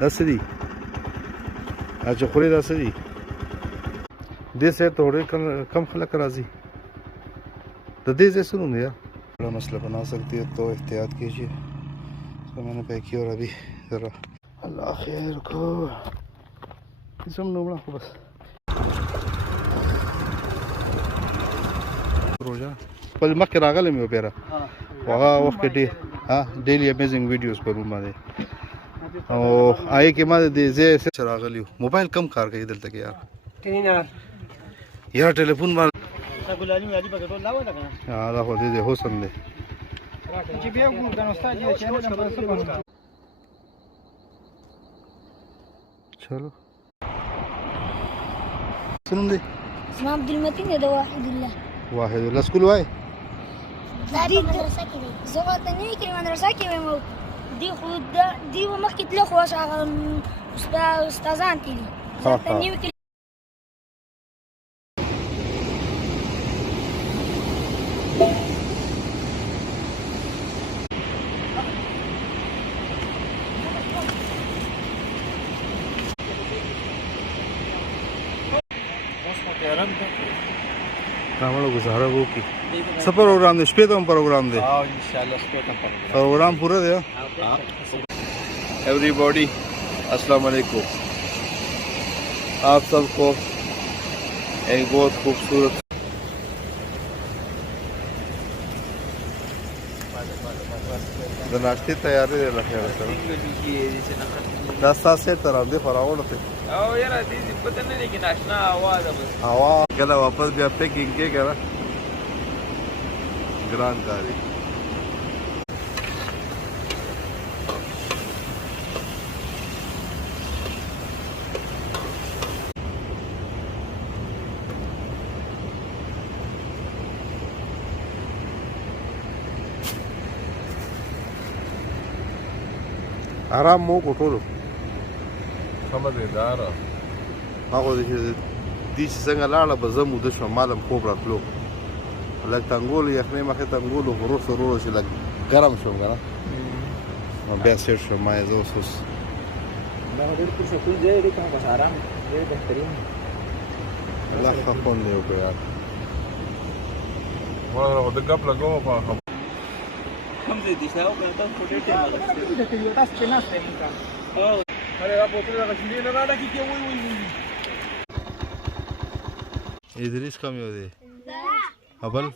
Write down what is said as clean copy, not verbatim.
دا څه دي چې خورې دا څه دي دې سایډ ته ډېر کم خلک راځي د دې ځای څه نوم دی یار बड़ा मसला बना सकती है तो एहतियात कीजिए तो मैंने पैक किया और अभी ज़रा अल्लाह खैर को किस्म नूबड़ा को बस रोजा पहले मक्के रागले में पेरा वहाँ वक्त डे हाँ डेली अमेजिंग वीडियोस पर रूम में और आए के मादे दे जे से रागलियो मोबाइल कम कार के इधर तक यार यार टेलीफोन में हाँ दा हो दे हो संदे चलो सुन दे اسمه عبد المتين ده واحد الله سكول واي دي مدرسه كده زغلت ني كده مدرسه كده دي خود دي ومخكت له خواش استاذان تلي हमारा गुजारा वो की सब प्रोग्राम दे स्पेस हम प्रोग्राम दे हां इंशाल्लाह स्पेस हम प्रोग्राम पूरा दे एवरीबॉडी अस्सलाम वालेकुम आप सबको एक बहुत खूबसूरत नाश्ते तैयारी दे रखे रास्ता से तरफ दे फराउंड थे او یاره دې پته نه لګي ناشنا هوا ده بس हवा कल वापस भी आप पैकिंग के करा ग्रांड कारी आराम मो कोठो خبردار هغه دې چې څنګه لاړه به زه موده شوم مالم خوب راتلو لږ تنګول یخنۍ مخې تنګول وروسته ورو چې لږ ګرم شوم که نه نو بیا سیټ شوم ما یې زه اوس دا ډېر پرسکون ځای دی که بس ارام ډېر بهترین الله ښه خوند یې وکړو یار ما خو د ګپ لګوم په کوم ځای دي شاو کنه تاسو په ډېر ټایم راغلی تاسو په ناس ته او अरे आप बोतल का चिल्ली लगा रहा कि क्या वही इधर इसका में हो दे अबल